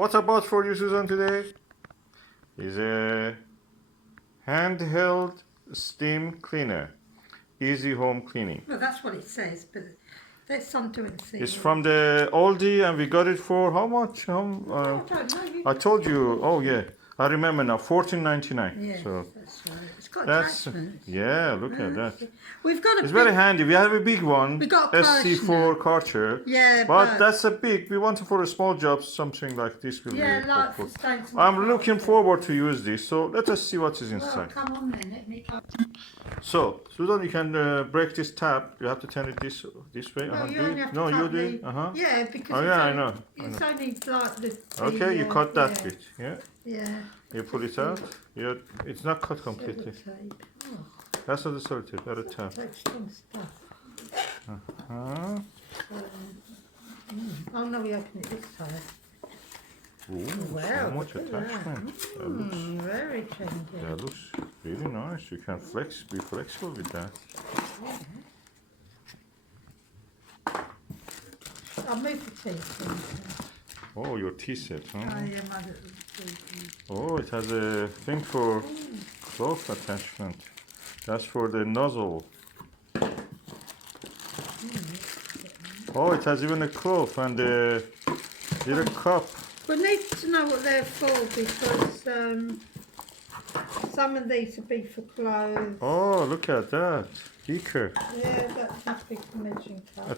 What I bought for you, Susan, today is a handheld steam cleaner. Easy home cleaning. Well, that's what it says, but there's some to see. It's from the Aldi, and we got it for how much? I don't know. I told you. Oh yeah, I remember now. $14.99. Yes, So that's right. It's got that's attachments. yeah. Look at that. We've got a It's big, very handy. We have a big one. We got a SC4 Karcher. Yeah, but that's a big. We want it for a small job. Something like this will yeah, be like helpful. for stones. I'm looking forward to use this. So let us see what is Well, inside. come on then. Let me go. So Susan, you can break this tab. You have to turn it this way. No, you do only it. have to No, cut you do the- it. Yeah, because Oh it's yeah, I only, know. It's only like the Okay, you cut that yeah, bit. Yeah. Yeah. You pull it out. Yeah, it's not cut completely. Tape. Oh, That's not the sellotape. Other tab. that's some stuff. Oh no, we open it this side. Ooh, Wow, so much look at that. attachment. Very trendy. That looks really nice. You can be flexible with that. I'll move the tea thing. Oh, your tea set, huh? Oh yeah, my little tea. Oh, it has a thing for cloth attachment. That's for the nozzle. Oh, it has even a cloth and a little cup. We need to know what they're for because some of these will be for clothes. Oh, look at that. Beaker. Yeah, that's happy for measuring cup.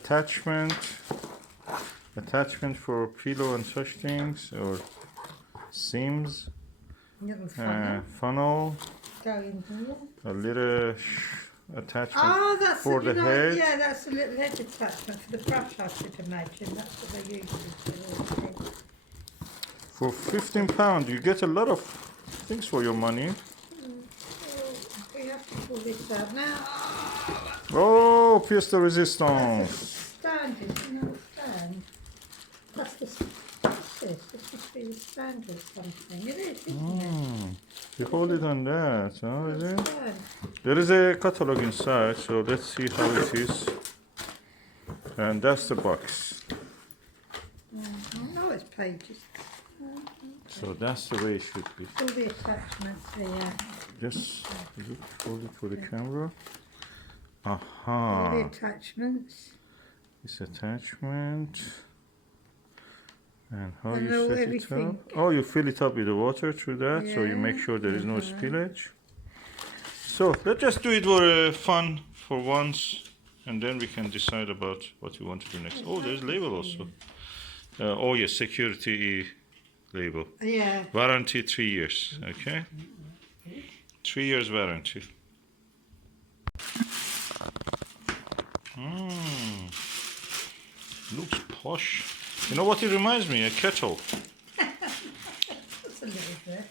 Attachment for pillow and such things, or seams. Little funnel. Funnel. Go in here. A little attachment Oh, that's for the head. Yeah, that's a little head attachment for the brush, I should imagine. That's what they use for the head. For £15, you get a lot of things for your money. We have to pull this out now. Oh, pièce de résistance. Stand, isn't it? Stand. That's the. What's this? This must be the stand or something. It is, isn't it? You hold it on that, huh? Is it? Stand. There is a catalog inside, so let's see how it is. And that's the box. No, it's pages. So that's the way it should be. All the attachments here. Just hold it for the camera. All the Aha. attachments. This attachment. And how And you all set it everything. up? Oh, you fill it up with the water through that, so you make Yeah. sure there is no spillage. So let's just do it for fun for once, and then we can decide about what we want to do next. Oh, there's label also. Oh yes, security label. Yeah. Warranty 3 years. Okay. 3 years warranty. Looks posh. You know what it reminds me? A kettle. That's a little bit.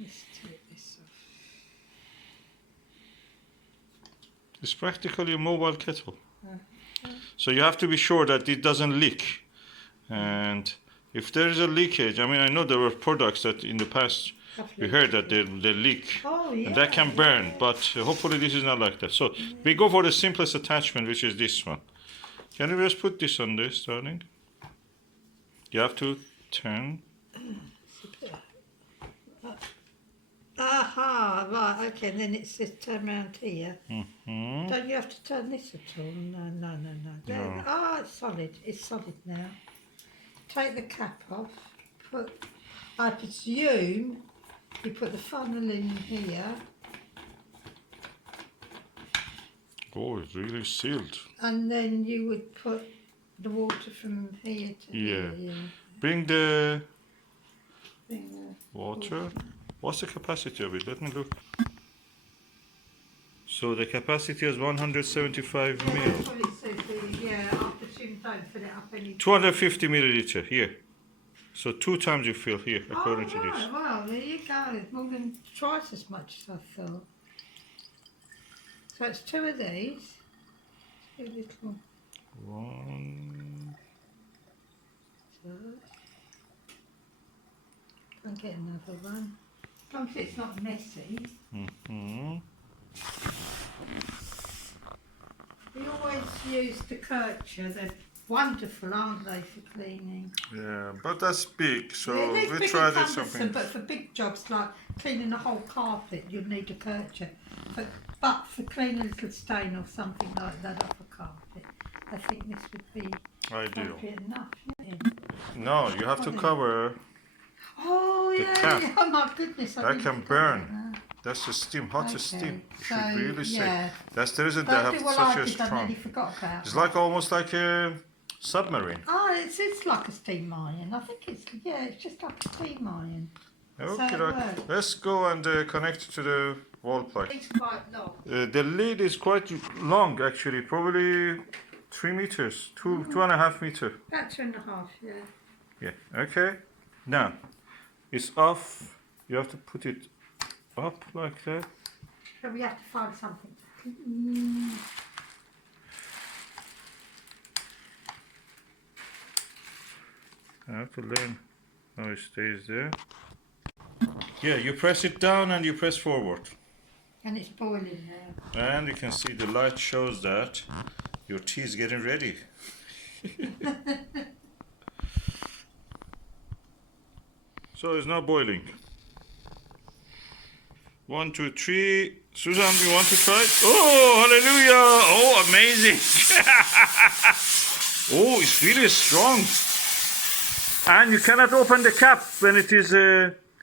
Let's take this off. It's practically a mobile kettle. So you have to be sure that it doesn't leak. And if there is a leakage, I mean, I know there were products that in the past we heard that they leak. Oh, yeah. And that can burn, but hopefully this is not like that. So we go for the simplest attachment, which is this one. Can you just put this on this, darling? You have to turn. Aha, right, okay, and then it says turn around here. Mm-hmm. Don't you have to turn this at all? No. No. Ah, it's solid now. Take the cap off, I presume you put the funnel in here, Oh, it's really sealed. and then you would put the water from here to Yeah. here. Bring the Yeah. water. What's the capacity of it? Let me look. So the capacity is 175 Yeah, mil. that's what it says here. Yeah, I presume don't fill it up any. 250 milliliter here. So 2 times you fill here, according to right, this. well, there you go. It's more than twice as much as I thought. So it's 2 of these. 2 little. 1. I'll get another one. As long as it's not messy. Mm-hmm. We always use the Kircher, the wonderful, aren't they, for cleaning? Yeah, but that's big, so Yeah, it is we big tried and it cumbersome, something. but for big jobs like cleaning a whole carpet, you'd need a Kircher. But for cleaning a little stain or something like that off a carpet, I think this would be Ideal. appropriate enough. Yeah. No, you have to cover. Oh The yeah, cap. yeah, oh my goodness, I That didn't can think of burn. that. That's the steam, hottest Okay, steam. You so, should really say. yeah. That's the reason they Don't have do what such I a did, I strong. nearly forgot about It's that. like almost like a submarine. Oh, it's like a steam iron. I think it's just like a steam iron. Okay, it works. let's go and connect it to the wall plug. It's quite long. The lead is quite long, actually, probably 3 meters, 2.5 meters. About 2.5, yeah. Yeah. Okay. Now, it's off. You have to put it up like that. So we have to find something. I have to learn how it stays there. Yeah, you press it down and you press forward. And it's boiling now. And you can see the light shows that your tea is getting ready. So it's now boiling. 1, 2, 3. Susan, you want to try it? Oh, hallelujah! Oh, amazing! Oh, it's really strong. And you cannot open the cap when it is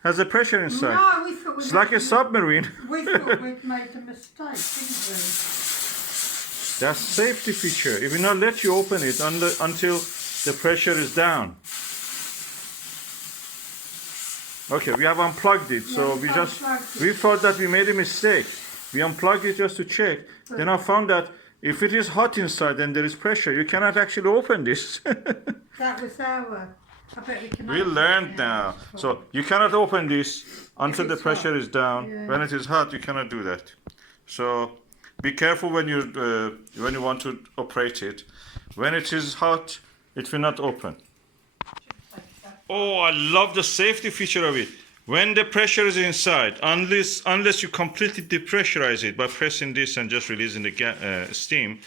has a pressure inside. No, we thought It's like a submarine. We thought we'd made a mistake, didn't we? That's safety feature. It will not let you open it until the pressure is down. Okay, we have unplugged it, so we thought that we made a mistake. We unplugged it just to check. Then I found that if it is hot inside and there is pressure, you cannot actually open this. That was I bet we can. We open it learned now. So you cannot open this until the it's pressure hot. is down. Yeah. When it is hot, you cannot do that. So be careful when you want to operate it. When it is hot, it will not open. Oh, I love the safety feature of it. When the pressure is inside, unless you completely depressurize it by pressing this and just releasing the steam,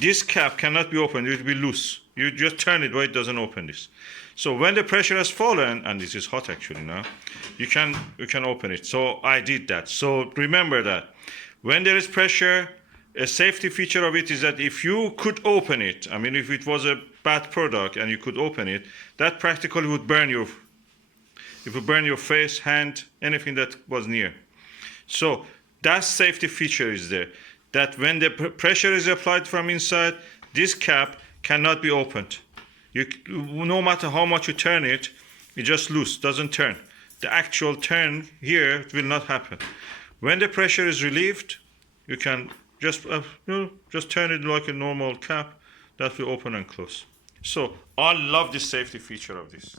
this cap cannot be opened. It will be loose. You just turn it, but it doesn't open this. So when the pressure has fallen, and this is hot actually now, you can open it. So I did that. So remember that when there is pressure, a safety feature of it is that if you could open it, I mean, if it was a bad product and you could open it, that practically would burn your, it would burn your face, hand, anything that was near. So that safety feature is there, that when the pressure is applied from inside, this cap cannot be opened. No matter how much you turn it, it just loose, doesn't turn. The actual turn here will not happen. When the pressure is relieved, you can just turn it like a normal cap that will open and close. So I love the safety feature of this.